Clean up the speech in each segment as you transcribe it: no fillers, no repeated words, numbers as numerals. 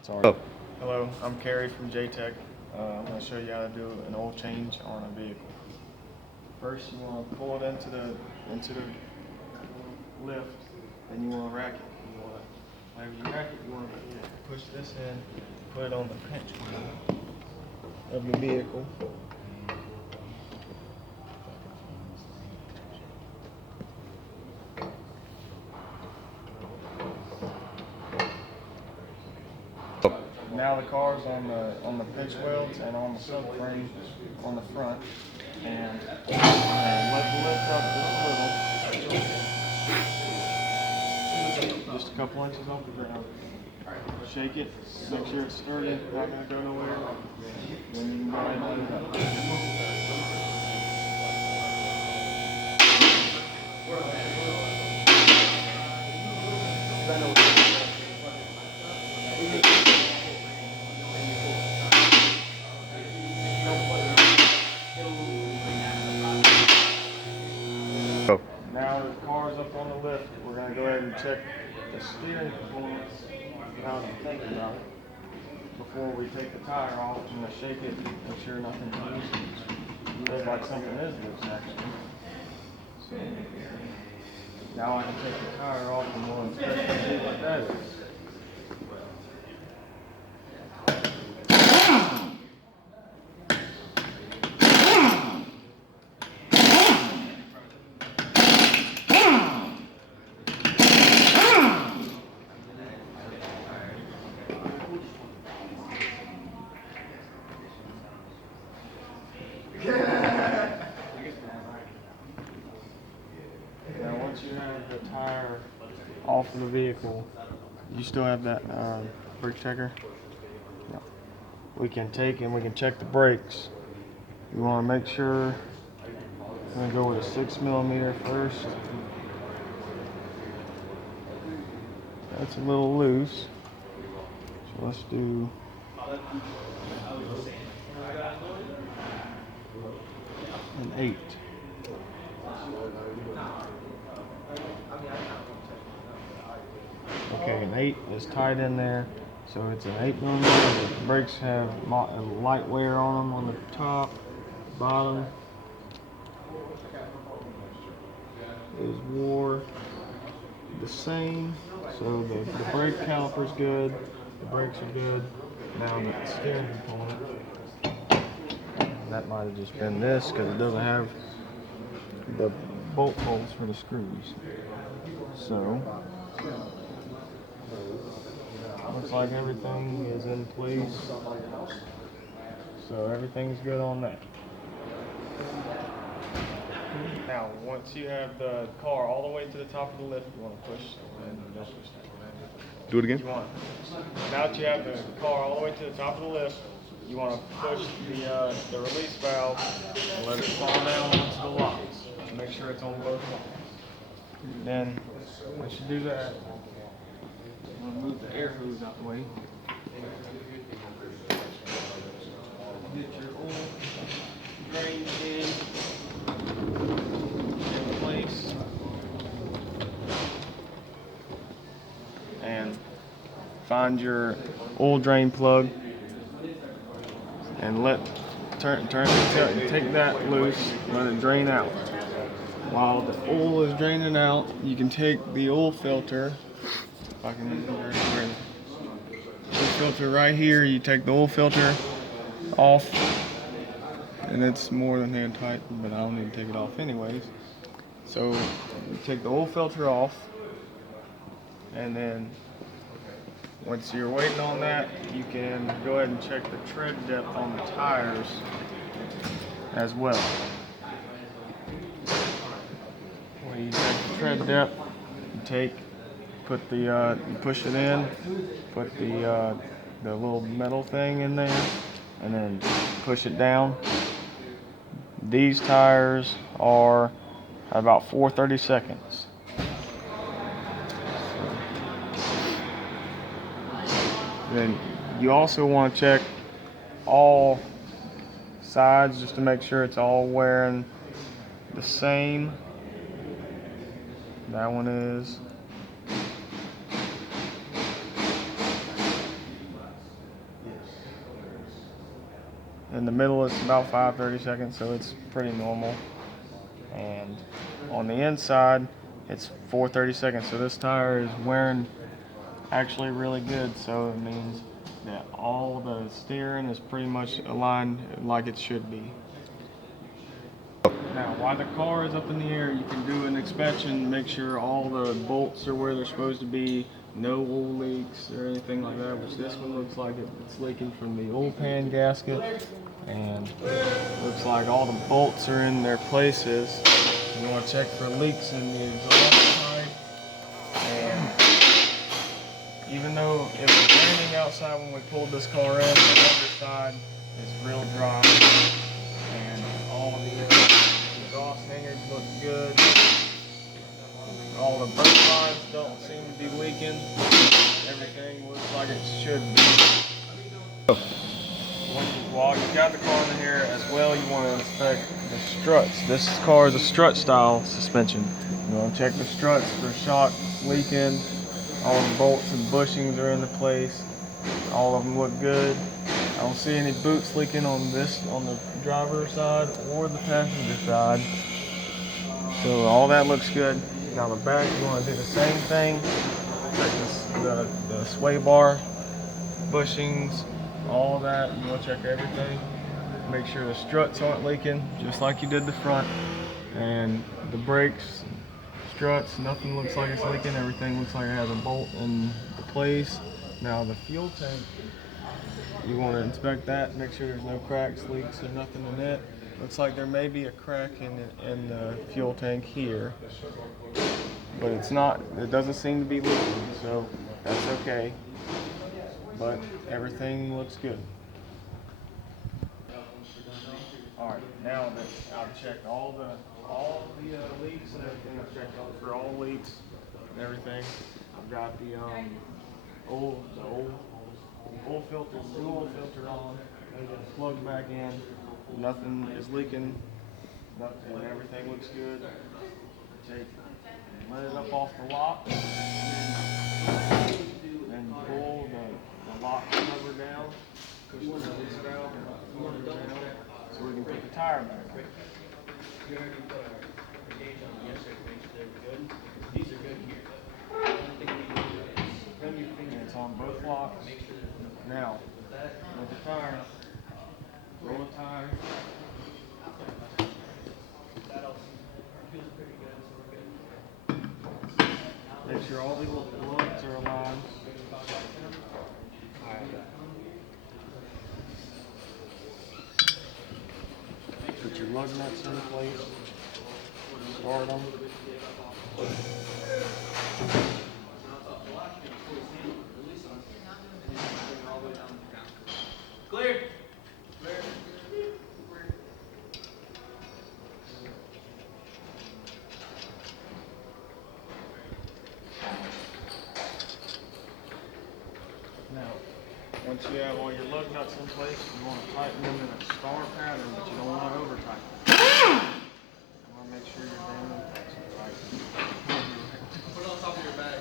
it's already. Oh. Hello, I'm Kerry from JTech. I'm going to show you how to do an oil change on a vehicle. First, you want to pull it into the lift, then you want to rack it. Whenever you rack it, you want to push this in, put it on the pinch wheel of the vehicle. Now the car's on the pitch welds and on the subframe on the front, and let the lift up just a couple inches off the ground. Shake it, make sure it's sturdy, not gonna go nowhere. Then you can go ahead and let it up. Now the car's up on the lift, we're going to go ahead and check the steering components, how to think about it, before we take the tire off. I'm going to shake it, make sure nothing's loose. It looks like something is loose actually. So, now I can take the tire off and we'll inspect and see what that is. Now once you have the tire off of the vehicle, you still have that brake checker? No. We can take and we can check the brakes. You want to make sure, I'm going to go with a 6mm first. That's a little loose, so let's do an 8. Okay, an 8 is tight in there, so it's an 8mm. The brakes have light wear on them on the top, bottom is wore the same, so the brake caliper's good, the brakes are good. Now the steering component, that might have just been this because it doesn't have the bolt holes for the screws. So looks like everything is in place. So everything's good on that. Now, once you have the car all the way to the top of the lift, you want to push and don't push that. Do it again. You want. Now that you have the car all the way to the top of the lift, you want to push the release valve and let it fall down onto the locks. Make sure it's on both locks. Then, once you do that, I'm going to move the air hose out the way. Get your oil drain in place. And find your oil drain plug and take that loose, let it drain out. While the oil is draining out, you can take the oil filter. If I can remember the filter right here, you take the oil filter off, and it's more than hand tight, but I don't need to take it off anyways. So you take the oil filter off, and then once you're waiting on that, you can go ahead and check the tread depth on the tires as well. When you check the tread depth, you push it in, put the little metal thing in there, and then push it down. These tires are about 4/32. Then you also want to check all sides just to make sure it's all wearing the same. That one is. In the middle it's about 5 30 seconds, so it's pretty normal. And on the inside it's 4 30 seconds, so this tire is wearing actually really good, so it means that all the steering is pretty much aligned like it should be. Now, while the car is up in the air, you can do an inspection, make sure all the bolts are where they're supposed to be, no oil leaks or anything like that, which this one looks like it's leaking from the oil pan gasket, and looks like all the bolts are in their places. You want to check for leaks in the exhaust pipe, and even though it was raining outside when we pulled this car in, the underside is real dry, and all the exhaust hangers look good. All the brake lines don't seem to be leaking. Everything looks like it should be. While you got the car in here as well, you want to inspect the struts. This car is a strut style suspension. You want to check the struts for shock leaking. All the bolts and bushings are into place. All of them look good. I don't see any boots leaking on the driver's side or the passenger side. So all that looks good. Now the back, you want to do the same thing. Check the sway bar, bushings, all of that. You want to check everything. Make sure the struts aren't leaking, just like you did the front. And the brakes, struts, nothing looks like it's leaking. Everything looks like it has a bolt in the place. Now the fuel tank, you want to inspect that, make sure there's no cracks, leaks, or nothing in it. Looks like there may be a crack in the fuel tank here, but it's not. It doesn't seem to be leaking, so that's okay. But everything looks good. All right, now that I've checked all the leaks and everything, I've checked for all leaks and everything. I've got the oil filter, new oil filter on. Plugged back in. Nothing is leaking. Nothing. Everything looks good. Let it up off the lock. Then pull the lock cover down. Push the release valve and pull it down so we can put the tire back. And it's on both locks. Now, with the tire, roll the tire. Make sure all the lugs are aligned. Put your lug nuts in place. Start them. Clear. Now, once you have all your lug nuts in place, you want to tighten them in a star pattern, but you don't want to over tighten. You want to make sure your damn impacts are right. Put it on top of your bag.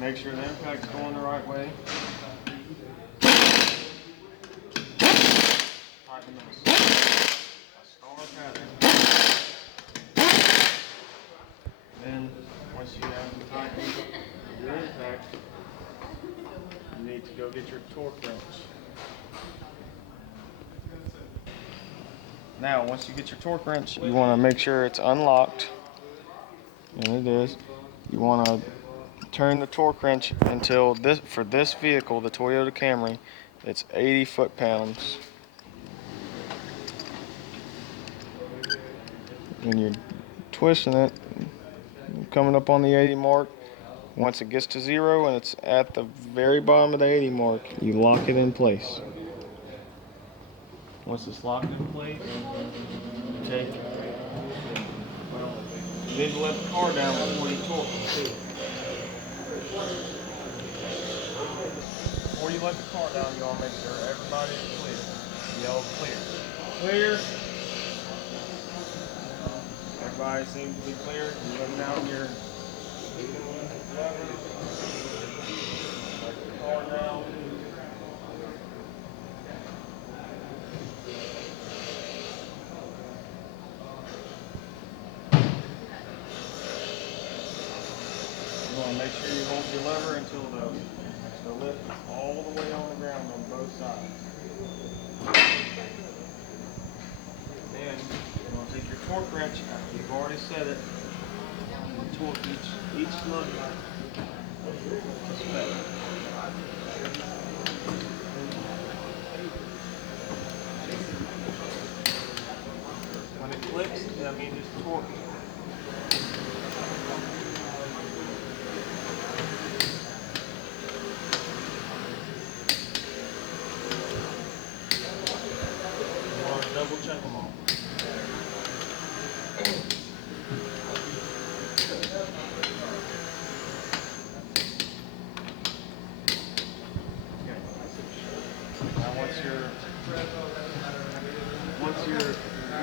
Make sure the impact's going the right way. Tighten them in a star pattern. Then, once you have them tightened, your impact, you need to go get your torque wrench. Now, once you get your torque wrench, you want to make sure it's unlocked, and it is. You want to turn the torque wrench until for this vehicle, the Toyota Camry, it's 80 foot-pounds. When you're twisting it, coming up on the 80 mark, once it gets to 0 and it's at the very bottom of the 80 mark, you lock it in place. Once it's locked in place, take it. You need to let the car down before you torque it too. Before you let the car down, you want to make sure everybody's clear. Yell clear. Clear. Everybody seems to be clear. You let down your lever. Let the car down. make sure you hold your lever until the lift is all the way on the ground on both sides. Then you're going to take your torque wrench after you've already set it and torque each lug nut to spec. When it clicks, that means it's torque. You want to double check them all. Now once your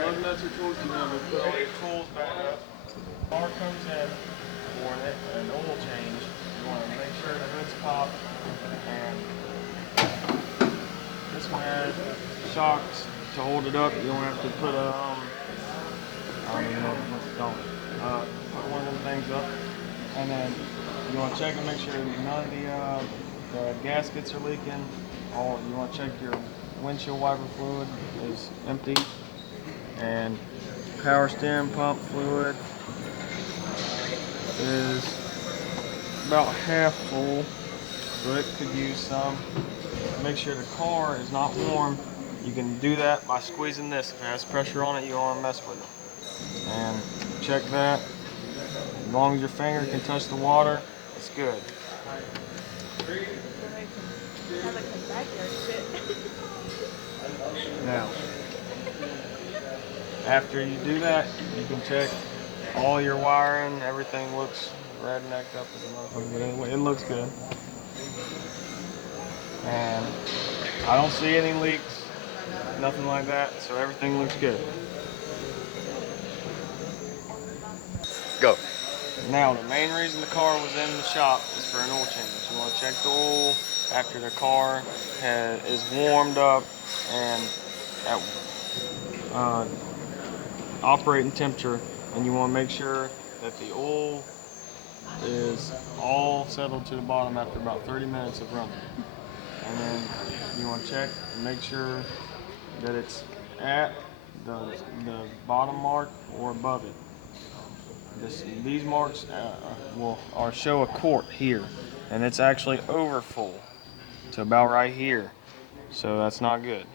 lug nuts are torqued, you're going to put all your tools back up. Car comes in for an oil change. You want to make sure the hood's popped, and this one has shocks to hold it up. You don't have to put a I don't even know what it's called. Put one of them things up, and then you want to check and make sure none of the gaskets are leaking. You want to check your windshield wiper fluid is empty, and power steering pump fluid is about half full, so it could use some. Make sure the car is not warm. You can do that by squeezing this. If it has pressure on it, you don't want to mess with it. And check that. As long as your finger can touch the water, it's good. Now, after you do that, you can check all your wiring. Everything looks rednecked up as a motherfucker, but it looks good. And I don't see any leaks, nothing like that, so everything looks good. Go. Now, the main reason the car was in the shop is for an oil change. You want to check the oil after the car is warmed up and at operating temperature, and you want to make sure that the oil is all settled to the bottom after about 30 minutes of running. And then you want to check and make sure that it's at the bottom mark or above it. These marks will show a quart here, and it's actually over full to about right here, so that's not good.